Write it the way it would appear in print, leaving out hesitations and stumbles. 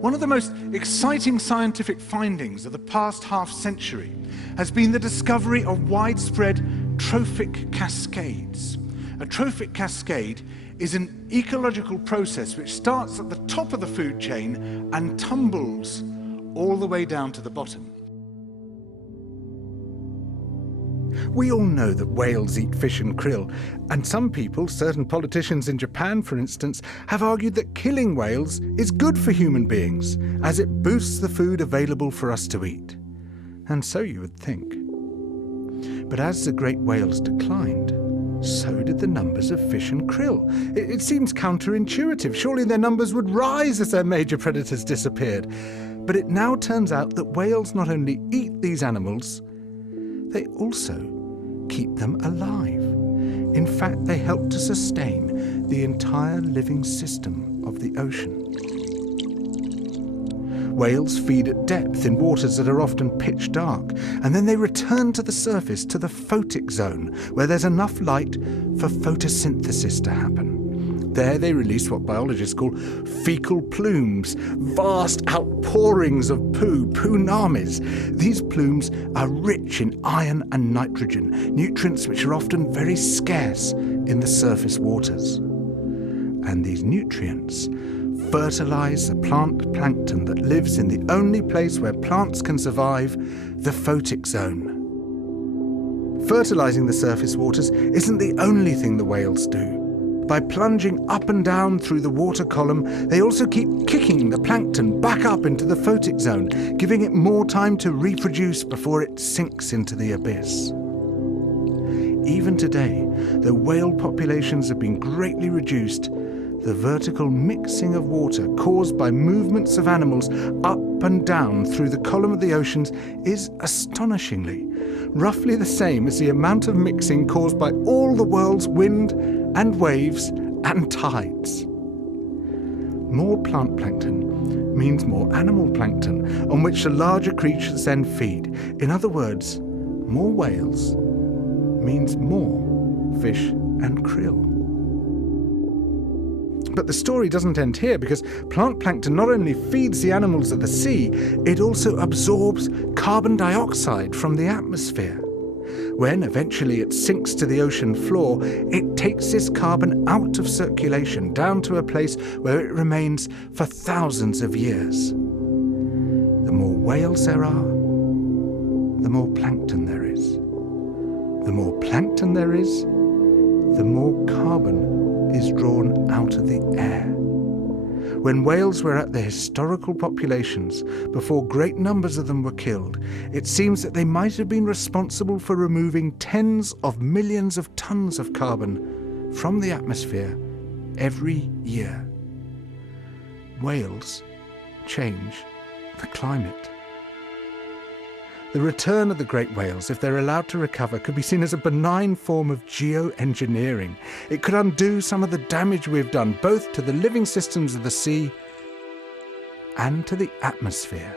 One of the most exciting scientific findings of the past half-century has been the discovery of widespread trophic cascades. A trophic cascade is an ecological process which starts at the top of the food chain and tumbles all the way down to the bottom. We all know that whales eat fish and krill, and some people, certain politicians in Japan for instance, have argued that killing whales is good for human beings, as it boosts the food available for us to eat. And so you would think. But as the great whales declined, so did the numbers of fish and krill. It seems counterintuitive. Surely their numbers would rise as their major predators disappeared. But it now turns out that whales not only eat these animals, they also keep them alive. In fact, they help to sustain the entire living system of the ocean. Whales feed at depth in waters that are often pitch dark, and then they return to the surface, to the photic zone, where there's enough light for photosynthesis to happen. There they release what biologists call fecal plumes, vast outpourings of poo, poonamis. These plumes are rich in iron and nitrogen, nutrients which are often very scarce in the surface waters. And these nutrients fertilize the plant plankton that lives in the only place where plants can survive, the photic zone. Fertilizing the surface waters isn't the only thing the whales do. By plunging up and down through the water column, they also keep kicking the plankton back up into the photic zone, giving it more time to reproduce before it sinks into the abyss. Even today, though whale populations have been greatly reduced, the vertical mixing of water caused by movements of animals up and down through the column of the oceans is astonishingly roughly the same as the amount of mixing caused by all the world's wind and waves and tides. More plant plankton means more animal plankton, on which the larger creatures then feed. In other words, more whales means more fish and krill. But the story doesn't end here, because plant plankton not only feeds the animals of the sea, it also absorbs carbon dioxide from the atmosphere. When eventually it sinks to the ocean floor, it takes this carbon out of circulation down to a place where it remains for thousands of years. The more whales there are, the more plankton there is. The more plankton there is, the more carbon is drawn out of the air. When whales were at their historical populations, before great numbers of them were killed, it seems that they might have been responsible for removing tens of millions of tons of carbon from the atmosphere every year. Whales change the climate. The return of the great whales, if they're allowed to recover, could be seen as a benign form of geoengineering. It could undo some of the damage we've done, both to the living systems of the sea and to the atmosphere.